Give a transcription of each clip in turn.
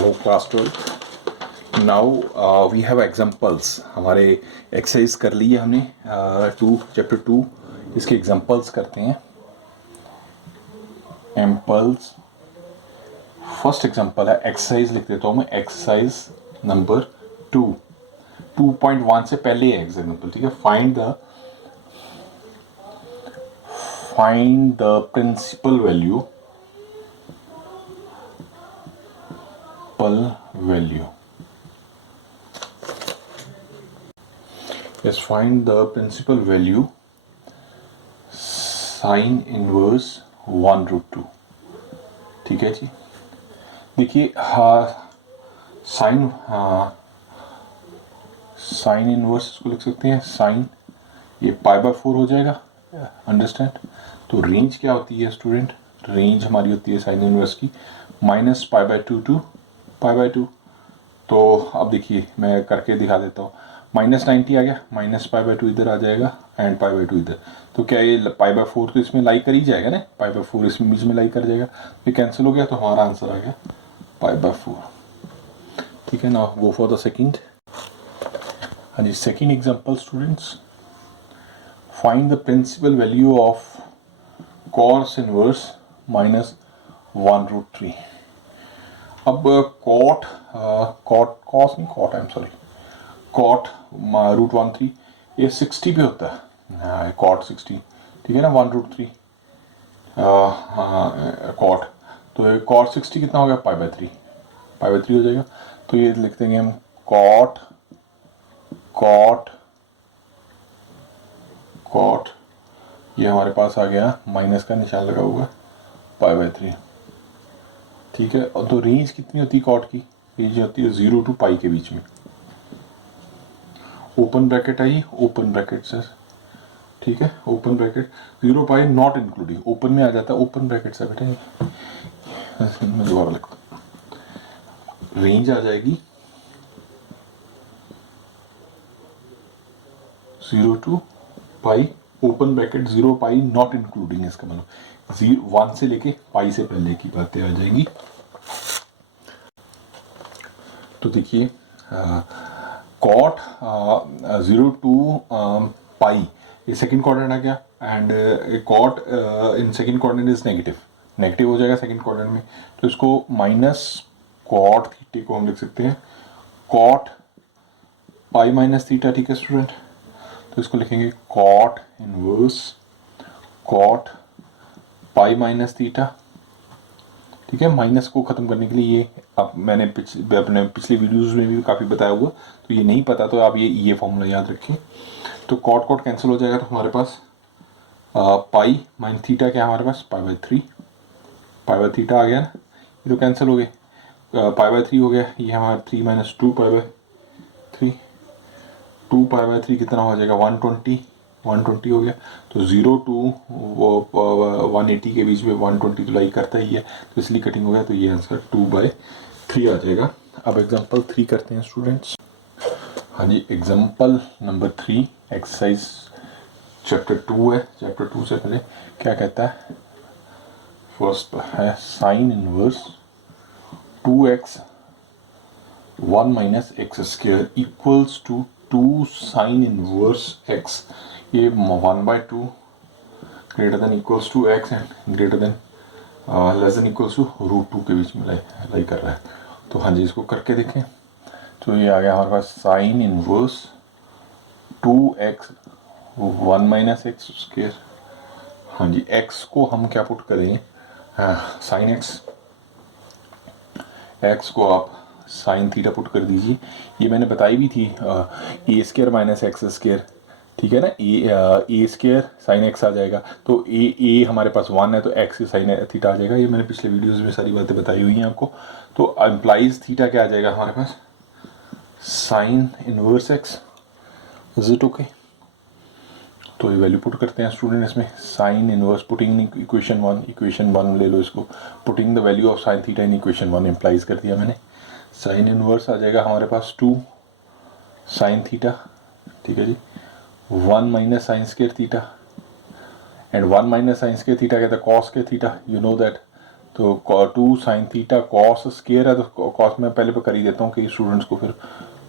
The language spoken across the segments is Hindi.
Hello class 12। Now we have examples. हमारे एक्सरसाइज कर ली है हमने चैप्टर 2। इसके एग्जांपल्स करते हैं। एम्पल्स फर्स्ट एग्जांपल है एक्सरसाइज, लिख देता हूँ मैं एक्सरसाइज नंबर 2.1 से पहले है एग्जांपल, ठीक है। Find the principal value Yes, find the principal value sine inverse 1√2। ठीक है जी। देखिए साइन इनवर्स इसको लिख सकते हैं साइन, ये π/4 हो जाएगा। अंडरस्टैंड। तो रेंज क्या होती है स्टूडेंट? रेंज हमारी होती है साइन इनवर्स की -π/2 टू π/2। तो अब देखिए मैं करके दिखा देता हूँ। -90 आ गया, -π/2 इधर आ जाएगा एंड π/2 इधर। तो क्या ये π/4 तो इसमें लाई कर ही जाएगा ना, π/4 इसमें बीच में लाई कर जाएगा, ये कैंसिल हो गया तो हमारा आंसर आ गया π/4। ठीक है ना। Go for the second. हाँ जी, second example students. Find the principal value of cos inverse -1√3। अब cot √1/3 ये 60 पे होता है। cot 60, ठीक है ना। 1√3 cot, तो ये cot 60 कितना हो गया? π/3 हो जाएगा। तो ये लिख देंगे हम cot ये हमारे पास आ गया, माइनस का निशान लगा हुआ π/3। ठीक है। और तो रेंज कितनी होती है कॉट की? रेंज होती है 0 to π के बीच में। ओपन ब्रैकेट आई, ओपन ब्रैकेट से, ठीक है। Open bracket 0 π not including, open में आ जाता है ओपन ब्रैकेट से बेटा। मैं दोबारा लिखता हूँ। रेंज आ जाएगी 0 to π, open bracket 0 π not including, इसका मतलब 1 से लेके π से पहले की बातें आ जाएंगी। तो देखिए cot 0 to π ये सेकंड क्वाड्रेंट आ गया and cot in second quadrant is negative हो जाएगा सेकंड क्वाड्रेंट में। तो इसको माइनस cot थीटा को हम लिख सकते हैं cot π - थीटा, ठीक है स्टूडेंट। तो इसको लिखेंगे cot इनवर्स cot π - थीटा, ठीक है। माइनस को खत्म करने के लिए ये अब मैंने अपने पिछले वीडियोस में भी काफ़ी बताया हुआ, तो ये नहीं पता तो आप ये फॉर्मूला याद रखें। तो cot कैंसिल हो जाएगा, तो हमारे पास पाई माइनस थीटा क्या हमारे पास π/3 आ गया ना, ये तो कैंसिल हो गए। π/3 हो गया, ये हमारा 3 - 2 π/3, 2 π/3 कितना हो जाएगा? 120 हो गया। तो 0 to 180 के बीच में 120 तो लाई करता ही है, तो इसलिए कटिंग हो गया। तो ये आंसर 2/3 आ जाएगा। अब एग्जांपल 3 करते हैं स्टूडेंट्स। हाँ जी, एग्जांपल नंबर 3 एक्सरसाइज चैप्टर 2 है। चैप्टर 2 से पहले क्या कहता है? फर्स्ट है sine inverse 2x 1 - x² equals to 2 sine inverse x। ये 1/2 greater than equals to x and greater than less than equals to √2 के बीच में लाई कर रहा है। तो हाँ जी, इसको करके देखें। तो ये आ गया हमारे पास साइन इनवर्स 2x 1 - x²। हाँ जी, x को हम क्या पुट करें? साइन x को आप साइन थीटा पुट कर दीजिए। ये मैंने बताई भी थी a² - x², ठीक है ना। a² साइन x आ जाएगा, तो a हमारे पास 1 है तो x साइन थीटा आ जाएगा। ये मैंने पिछले वीडियोस में सारी बातें बताई हुई हैं आपको। तो एम्प्लाइज थीटा क्या आ जाएगा हमारे पास? Sine inverse x। Is it okay? तो ये वैल्यू पुट करते हैं स्टूडेंट इसमें। साइन इनवर्स पुटिंग इक्वेशन 1 ले लो इसको। Putting the value of sine theta in equation 1 implies कर दिया मैंने। साइन इनवर्स आ जाएगा हमारे पास 2 साइन थीटा, ठीक है जी, 1 - sin² theta and 1 - sin² theta कहता है cos के थीटा। यू नो दैट तो 2 साइन थीटा कॉस स्केयर है, तो कॉस मैं पहले पे कर ही देता हूँ कि स्टूडेंट्स को फिर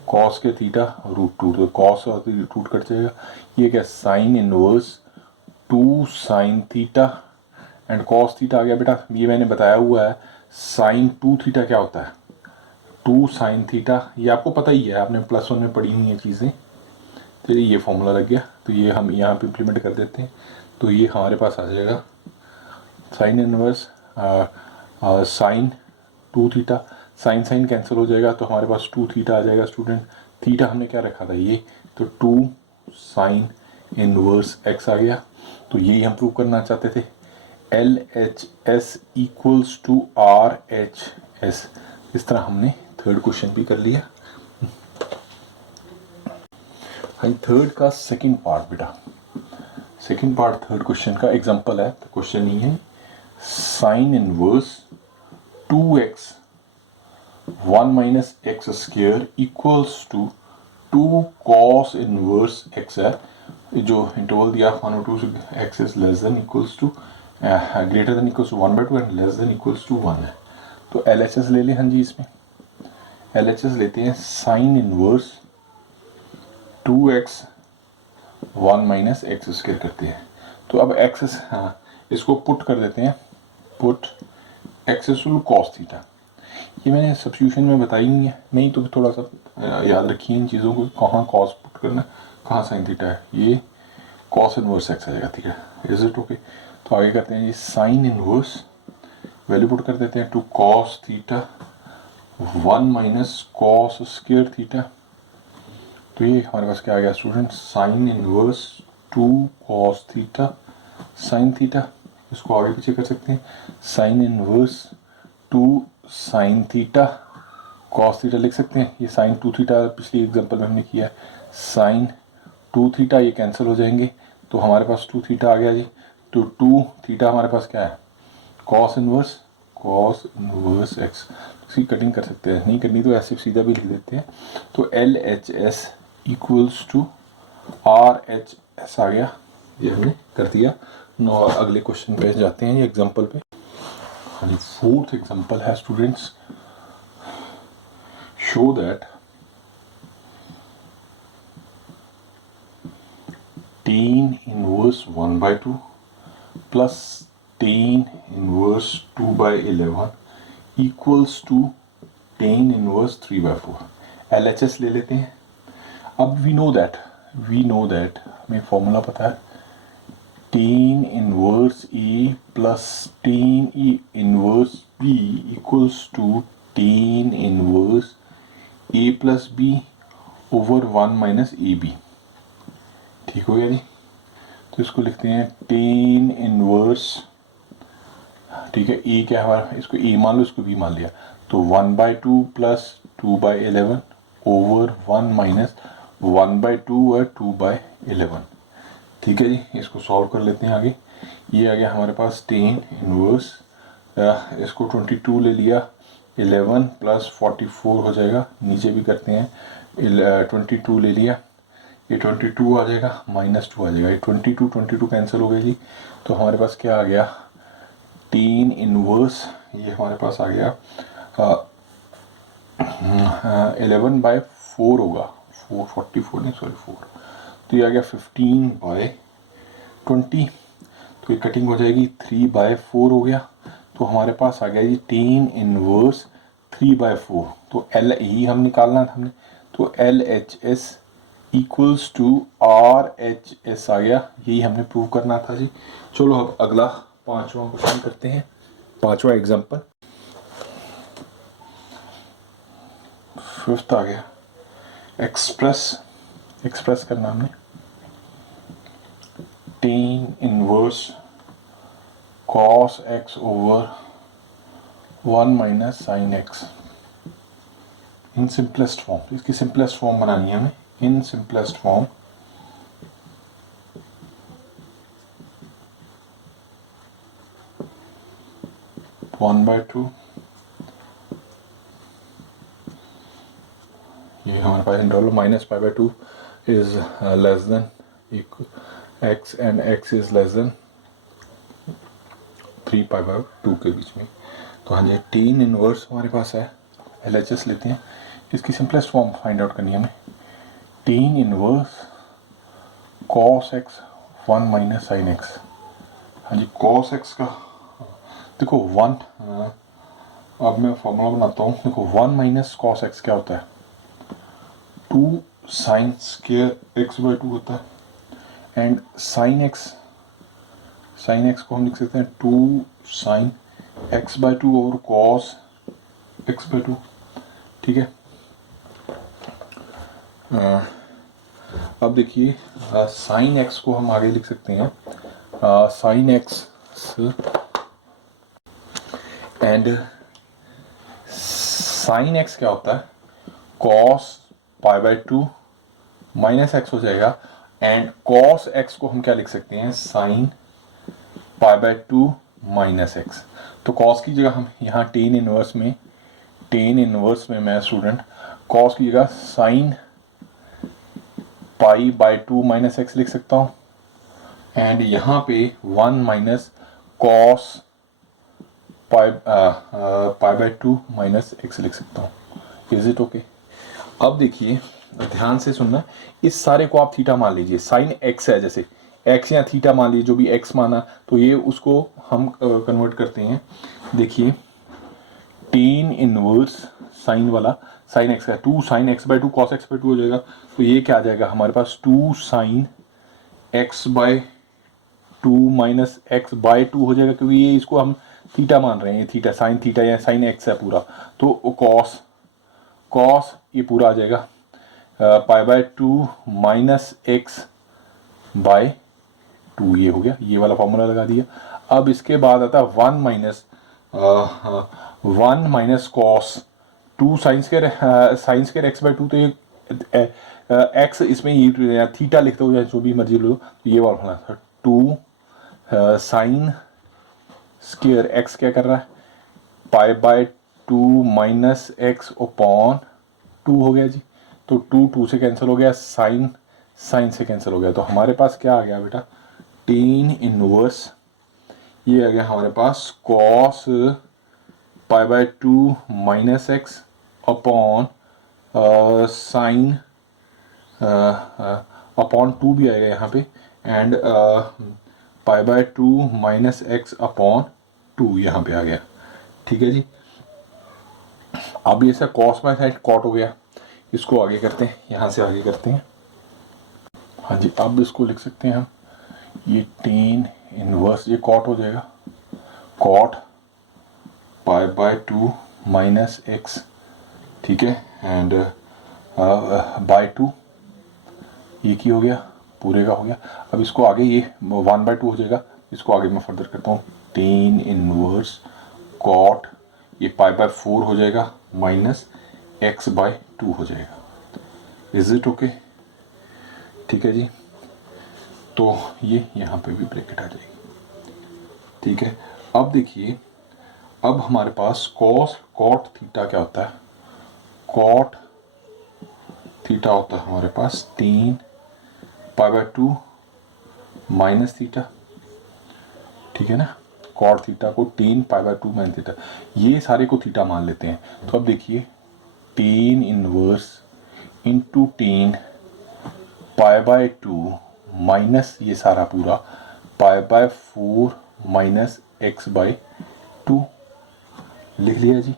कॉस के थीटा √2, तो कॉस और √2 कट जाएगा। ये क्या sine inverse 2 sine theta and cos theta आ गया बेटा, ये मैंने बताया हुआ है। साइन 2 थीटा क्या होता है, 2 साइन थीटा, ये आपको पता ही है, आपने +1 में पढ़ी हुई ये चीज़ें। तो ये फॉर्मूला लग गया, तो ये हम यहाँ पे इम्प्लीमेंट कर देते हैं। तो ये हमारे पास आ जाएगा साइन इनवर्स साइन 2 थीटा, साइन साइन कैंसिल हो जाएगा, तो हमारे पास 2 थीटा आ जाएगा स्टूडेंट। थीटा हमने क्या रखा था ये, तो 2 साइन इनवर्स x आ गया। तो यही हम प्रूव करना चाहते थे। LHS equals to RHS। इस तरह हमने थर्ड क्वेश्चन भी कर लिया। भाई थर्ड का सेकंड पार्ट बेटा, सेकंड पार्ट थर्ड क्वेश्चन का एग्जांपल है। तो क्वेश्चन ये है sine inverse 2x 1 minus x square equals to 2 cos inverse x है। जो इंटरवल दिया 1 और 2 से x is less than equals to greater than equals to 1/2 and less than equals to 1 है। तो LHS ले लें। हाँ जी, इसमें LHS लेते हैं sine inverse 2x 1 minus x square करते हैं। तो अब एक्स, हाँ इसको पुट कर देते हैं, put x to cos theta. ये मैंने सब्स्टिट्यूशन में बताई हुई है, नहीं तो थोड़ा सा याद रखिए इन चीज़ों को, कहाँ कॉस पुट करना कहाँ साइन थीटा है। ये कॉस इनवर्स एक्स आ जाएगा, ठीक है, इज इट ओके। तो आगे करते हैं, ये साइन इनवर्स वैल्यू पुट कर देते हैं two cos theta 1 minus cos square theta. तो ये हमारे पास क्या आ गया student, sine inverse 2 cos theta sine theta. इसको आगे पीछे कर सकते हैं, sine inverse 2 sine theta cos theta लिख सकते हैं। ये साइन 2 थीटा पिछली एग्जांपल में हमने किया है, साइन 2 थीटा ये कैंसिल हो जाएंगे, तो हमारे पास 2 थीटा आ गया जी। तो 2 थीटा हमारे पास क्या है, कॉस इनवर्स एक्स। इसकी कटिंग कर सकते हैं, नहीं करनी तो ऐसे सीधा भी लिख देते हैं। तो LHS इक्वल्स टू RHS आ गया, ये हमने कर दिया। और अगले क्वेश्चन पे जाते हैं, ये एग्जांपल पे। हाँ जी, फोर्थ एग्जांपल है students, show that tan inverse 1/2 plus tan inverse 2/11 equals to tan inverse 3/4। LHS ले लेते हैं। अब वी नो दैट हमें फॉर्मूला पता है, tan inverse A plus tan inverse B equals to tan inverse A plus B over 1 minus AB। ठीक हो गया जी। तो इसको लिखते हैं tan इनवर्स, ठीक है, A क्या है हमारा, इसको A मान लो, इसको B मान लिया, तो 1/2 प्लस 2/11 ओवर 1 माइनस 1/2 और 2/11। ठीक है जी, इसको सॉल्व कर लेते हैं आगे। ये आ गया हमारे पास tan इनवर्स, इसको 22 ले लिया, 11 प्लस 44 हो जाएगा, नीचे भी करते हैं, 22 ले लिया, ये 22 आ जाएगा, -2 आ जाएगा, ये 22 कैंसिल हो गया जी। तो हमारे पास क्या आ गया, tan इनवर्स, ये हमारे पास आ गया 11/4 होगा, 444 नहीं सॉरी 4, तो ये आ गया 15/20। तो ये कटिंग हो जाएगी, 3/4 हो गया। तो हमारे पास आ गया जी tan इनवर्स 3/4। तो L ही हम निकालना था हमने, तो LHS इक्वल्स टू RHS आ गया, यही हमने प्रूव करना था जी। चलो अब अगला पांचवा क्वेश्चन करते हैं, पांचवा एग्जांपल। फिफ्थ आ गया, एक्सप्रेस करना हमने tan inverse cos x over 1 minus sine x in simplest form. इसकी सिंपलेस्ट फॉर्म बनानी है हमें, इन सिंपलेस्ट फॉर्म 1/2, ये हमारे पास interval -π/2 is less than x and x is less than 3π/2 के बीच में। तो हाँ जी, टेन इनवर्स हमारे पास है, LHS लेते हैं, इसकी सिंपलेस्ट फॉर्म फाइंड आउट करनी है हमें। Tan inverse cos x 1 minus sine x. हाँ जी, cos x का देखो 1, अब मैं फॉर्मूला बनाता हूँ। देखो 1 माइनस कॉस एक्स क्या होता है, 2 साइन स्क्वायर एक्स बाई 2 होता है। एंड साइन एक्स को हम लिख सकते हैं 2 sine x by 2 over cos x by 2। ठीक है, अब देखिए साइन एक्स को हम आगे लिख सकते हैं sine x and sine x क्या होता है, cos pi by 2 minus x हो जाएगा। एंड कॉस एक्स को हम क्या लिख सकते हैं, sine pi by 2 minus x. तो कॉस की जगह हम यहाँ टेन इनवर्स में मैं स्टूडेंट कॉस की जगह sine pi by 2 minus x लिख सकता हूँ। एंड यहाँ पे 1 minus cos pi by 2 minus x लिख सकता हूँ। Is it okay? अब देखिए ध्यान से सुनना, इस सारे को आप थीटा मान लीजिए। साइन एक्स है, जैसे एक्स या थीटा मान लीजिए, जो भी एक्स माना, तो ये उसको हम कन्वर्ट करते हैं। देखिए टेन इनवर्स साइन वाला, साइन एक्स का 2 sine x by 2 cos x by 2 हो जाएगा। तो ये क्या आ जाएगा हमारे पास, 2 sine x by 2 minus x by 2 हो जाएगा, क्योंकि ये इसको हम थीटा मान रहे हैं, ये थीटा साइन थीटा या साइन एक्स है पूरा। तो कॉस ये पूरा आ जाएगा pi by 2 minus x by 2, ये हो गया, ये वाला फॉर्मूला लगा दिया। अब इसके बाद आता है 1 minus cos 2 sine square x by 2। तो ये एक्स इसमें ये थीटा लिखते हो या जो भी मर्जी लो, तो ये वाला फॉर्मूला 2 साइन स्क्वायर एक्स क्या कर रहा है, पाई बाई 2 माइनस एक्स अपॉन 2 हो गया जी। तो 2 से कैंसिल हो गया, साइन से कैंसिल हो गया। तो हमारे पास क्या आ गया बेटा, टेन इनवर्स, ये आ गया हमारे पास cos pi by 2 minus X upon sine upon 2 भी आएगा यहाँ पे, and pi by 2 minus X upon 2 यहाँ पे आ गया। ठीक है जी। अब ये सब कॉस बाय साइड कॉट हो गया, इसको आगे करते हैं, यहाँ से आगे करते हैं। हाँ जी, अब इसको लिख सकते हैं हम, ये टेन इनवर्स, ये कॉट हो जाएगा, cot pi by 2 minus x. ठीक है, एंड बाय 2, ये की हो गया, पूरे का हो गया। अब इसको आगे ये 1 बाई 2 हो जाएगा, इसको आगे मैं फर्दर करता हूँ, टेन इनवर्स कॉट, ये पाई बाई 4 हो जाएगा माइनस एक्स बाई 2 हो जाएगा। Is it okay? ठीक है जी। तो ये यहाँ पे भी ब्रैकेट आ जाएगी। ठीक है, अब देखिए, अब हमारे पास कॉट थीटा क्या होता है, कॉट थीटा होता है हमारे पास 3 पाई बाई 2 माइनस थीटा। ठीक है ना, कॉट थीटा को 3 पाई बाई 2 माइनस थीटा, ये सारे को थीटा मान लेते हैं। तो अब देखिए tan inverse into 10 pi by 2 minus ये सारा पूरा pi by 4 minus x by 2 लिख लिया जी।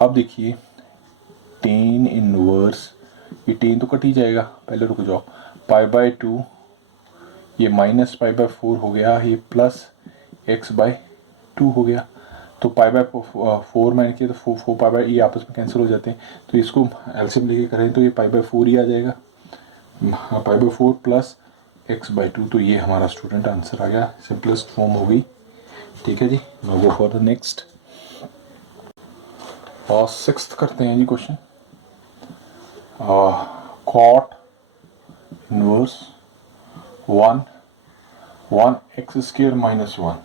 अब देखिए टेन इनवर्स, ये 10 तो कट ही जाएगा, पहले रुक जाओ, पाई बाई 2, ये माइनस पाई बाई 4 हो गया, ये प्लस एक्स बाई 2 हो गया। तो पाई बाई 4 मैंने किया तो 4 पाई बाई, ये आपस में कैंसिल हो जाते हैं, तो इसको एलसीएम लेके करें तो ये पाई बाई 4 ही आ जाएगा, pi by 4 plus x by 2। तो ये हमारा स्टूडेंट आंसर आ गया, सिंपलेस्ट फॉर्म हो गई। ठीक है जी, now go for the next. और सिक्स्थ करते हैं जी question, cot inverse 1 X square minus 1,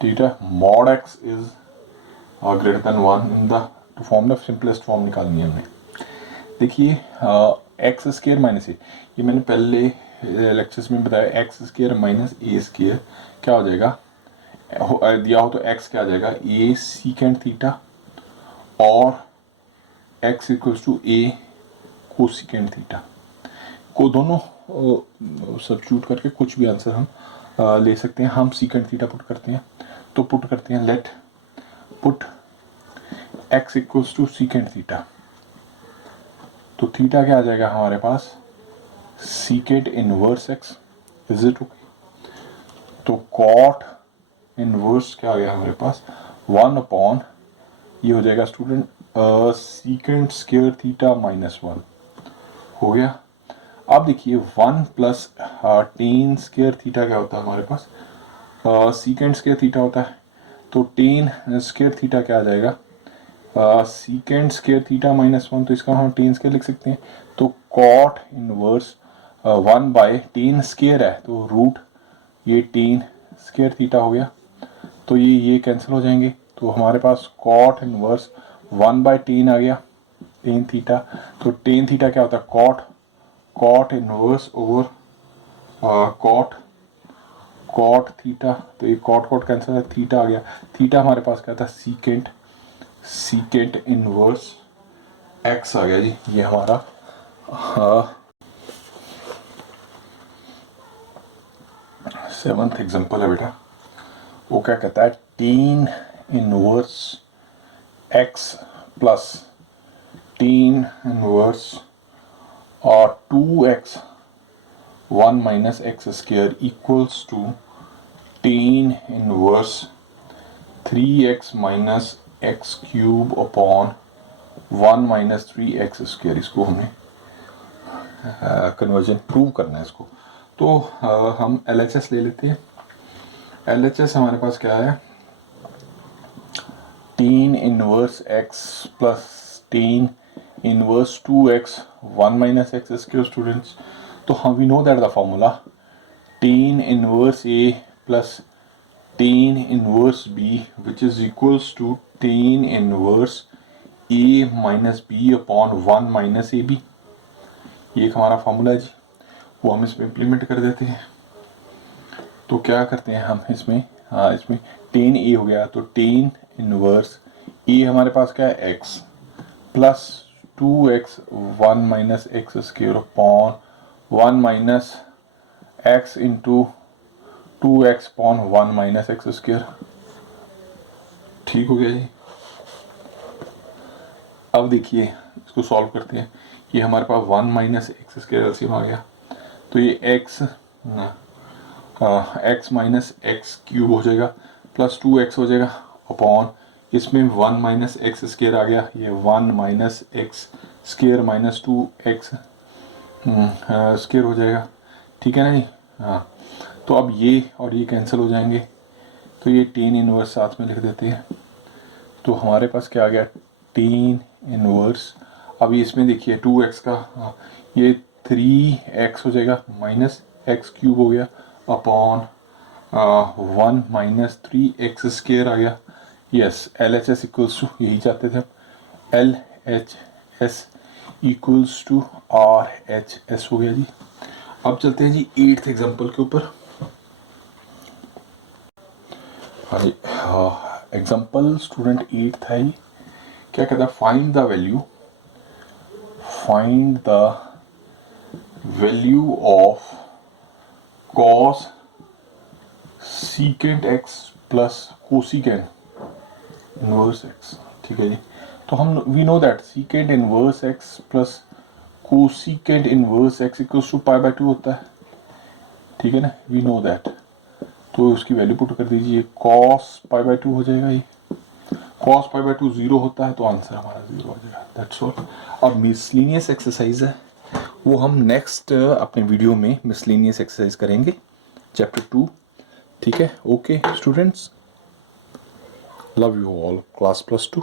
ठीक है, mod X is greater than 1 in the, to form the simplest form निकालनी है हमने। देखिए एक्स स्क्वायर माइनस ये मैंने पहले लेक्चर्स में बताया, एक्स स्क्वायर माइनस ए स्क्वायर क्या हो जाएगा, दिया हो तो x क्या आ जाएगा, a सीकेंट थीटा और x equals to a cosecant theta को दोनों सब्स्टिट्यूट करके कुछ भी आंसर हम ले सकते हैं। हम सीकेंट थीटा पुट करते हैं, तो पुट करते हैं let put x equals to secant theta, तो थीटा क्या आ जाएगा हमारे पास, secant inverse x is it okay. तो कॉट इनवर्स क्या आ गया हमारे पास, 1 अपॉन ये हो जाएगा student secant square theta minus 1 हो गया। अब देखिए 1 प्लस टेन स्क्वायर थीटा क्या होता है हमारे पास, सीकेंट स्क्वायर थीटा होता है, तो टेन स्क्वायर थीटा क्या आ जाएगा, सीकेंट स्क्वायर थीटा माइनस 1, तो इसका हम टेन स्क्वायर लिख सकते हैं। तो cot inverse 1 by tan square है, तो रूट ये टेन स्क्वायर थीटा हो गया, तो ये कैंसिल हो जाएंगे, तो हमारे पास कॉट इनवर्स 1 बाय टेन आ गया, टेन थीटा। तो टेन थीटा क्या होता है, cot inverse over cot theta, तो ये कॉट कैंसिल है, थीटा आ गया, थीटा हमारे पास क्या था, सीकेंट इनवर्स एक्स आ गया जी। ये हमारा 7th एग्जांपल है बेटा। वो क्या कहता है, tan inverse x plus tan inverse और 2x 1 minus x square equals to tan inverse 3x minus x cube upon 1 minus 3x square. इसको हमें कन्वर्जन प्रूव करना है इसको, तो हम LHS ले लेते हैं। LHS हमारे पास क्या है, tan inverse x plus tan inverse 2x 1 minus x square students. तो हम we know that the formula tan inverse a plus tan inverse b which is equals to tan inverse a minus b upon 1 minus ab। ये एक हमारा फॉर्मूला है जी, वो हम इसमें इम्प्लीमेंट कर देते हैं। तो क्या करते हैं हम इसमें, हाँ इसमें टेन a हो गया, तो टेन इनवर्स a हमारे पास क्या है x plus 2x 1 minus x square upon 1 minus x into 2x upon 1 minus x square. ठीक हो गया जी। अब देखिए इसको सॉल्व करते हैं, ये हमारे पास 1 माइनस एक्स स्क्वायर एलसीएम आ गया, तो ये x माइनस एक्स क्यूब हो जाएगा प्लस 2x हो जाएगा अपॉन इसमें 1 माइनस एक्स स्क्वायर आ गया, ये 1 minus x square minus 2x square हो जाएगा। ठीक है ना जी, हाँ। तो अब ये और ये कैंसिल हो जाएंगे, तो ये टेन इनवर्स साथ में लिख देते हैं, तो हमारे पास क्या आ गया, टेन इनवर्स। अब ये इसमें देखिए 2x का ये 3x हो जाएगा माइनस एक्स क्यूब हो गया अपॉन 1 माइनस 3x स्क्वायर आ गया। यस, LHS इक्वल्स टू यही चाहते थे हम, LHS इक्वल्स टू RHS हो गया जी। अब चलते हैं जी 8th एग्जाम्पल के ऊपर। हाँ जी, एग्जाम्पल स्टूडेंट 8 था ही, क्या कहता है, find the value of cos secant x plus cosecant inverse x. ठीक है जी, तो हम we know that secant inverse x plus cosecant inverse x equals to pi by 2 होता है। ठीक है ना, वी नो दैट, तो उसकी वैल्यू पुट कर दीजिए, कॉस पाई बाय 2 हो जाएगा, ये कॉस पाई बाय 2 0 होता है, तो आंसर हमारा 0 हो जाएगा, दैट्स ऑल। अब मिसलिनियस एक्सरसाइज है, वो हम नेक्स्ट अपने वीडियो में मिसलिनियस एक्सरसाइज करेंगे, चैप्टर 2। ठीक है, okay students, love you all, class +2।